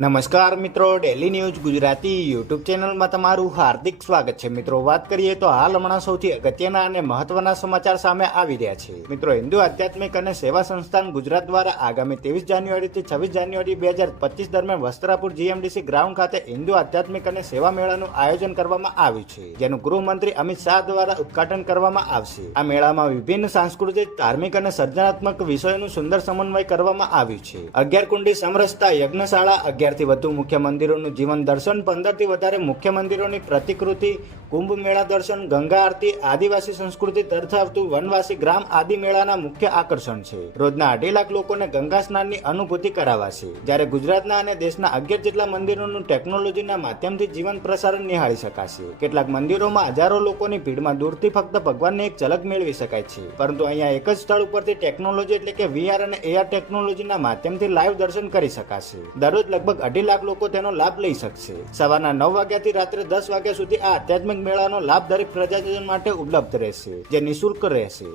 નમસ્કાર મિત્રો, daily news Gujarati YouTube ચેનલમાં તમારું હાર્દિક સ્વાગત છે. મિત્રો, વાત કરીએ તો હાલ હમણાં સૌથી અગત્યના અને મહત્વના સમાચાર સામે આવી રહ્યા છે. મિત્રો, હિન્દુ આધ્યાત્મિક અને સેવા સંસ્થાન ગુજરાત દ્વારા આગામી 23 જાન્યુઆરીથી 26 જાન્યુઆરી 2025 દરમિયાન વસ્ત્રાપુર જીએમડીસી ગ્રાઉન્ડ ખાતે હિન્દુ આધ્યાત્મિક અને સેવા મેળાનું આયોજન કરવામાં આવ્યું છે, જેનું ગૃહમંત્રી અમિત શાહ દ્વારા ઉદ્ઘાટન કરવામાં આવશે. આ મેળામાં વિભિન્ન સાંસ્કૃતિક, ધાર્મિક અને સર્જનાત્મક વિષયોનું સુંદર સમન્વય કરવામાં આવ્યું છે. 11 કુંડી સમરસતા યજ્ઞશાળા, 11 થી વધુ મુખ્ય મંદિરોનું જીવન દર્શન, 15 થી વધારે મુખ્ય મંદિરોની પ્રતિકૃતિ, કુંભ મેળા દર્શન, ગંગા આરતી, આદિવાસી સંસ્કૃતિ દર્શાવતું વનવાસી ગ્રામ આદિ મેળાના મુખ્ય આકર્ષણ છે. રોજના 2.5 લાખ લોકોને ગંગા સ્નાનની અનુભૂતિ કરાવાશે, જ્યારે ગુજરાતના અને દેશના 11 જેટલા મંદિરોનું ટેકનોલોજીના માધ્યમથી જીવન પ્રસારણ નિહાળી શકાશે. કેટલાક મંદિરોમાં હજારો લોકોની ભીડમાં દૂરથી ફક્ત ભગવાનની એક ઝલક મેળવી શકાય છે, પરંતુ અહીંયા એક જ સ્થળ ઉપરથી ટેકનોલોજી એટલે કે VR અને AR ટેકનોલોજીના માધ્યમથી લાઈવ દર્શન કરી શકાશે. દરરોજ લગભગ 2.5 લાખ લોકો તેનો લાભ લઈ શકશે. સવારના 9 વાગ્યાથી રાત્રે 10 વાગ્યા સુધી આ આધ્યાત્મિક મેળાનો લાભ દરેક પ્રજાજન માટે ઉપલબ્ધ રહેશે, જે નિઃશુલ્ક રહેશે.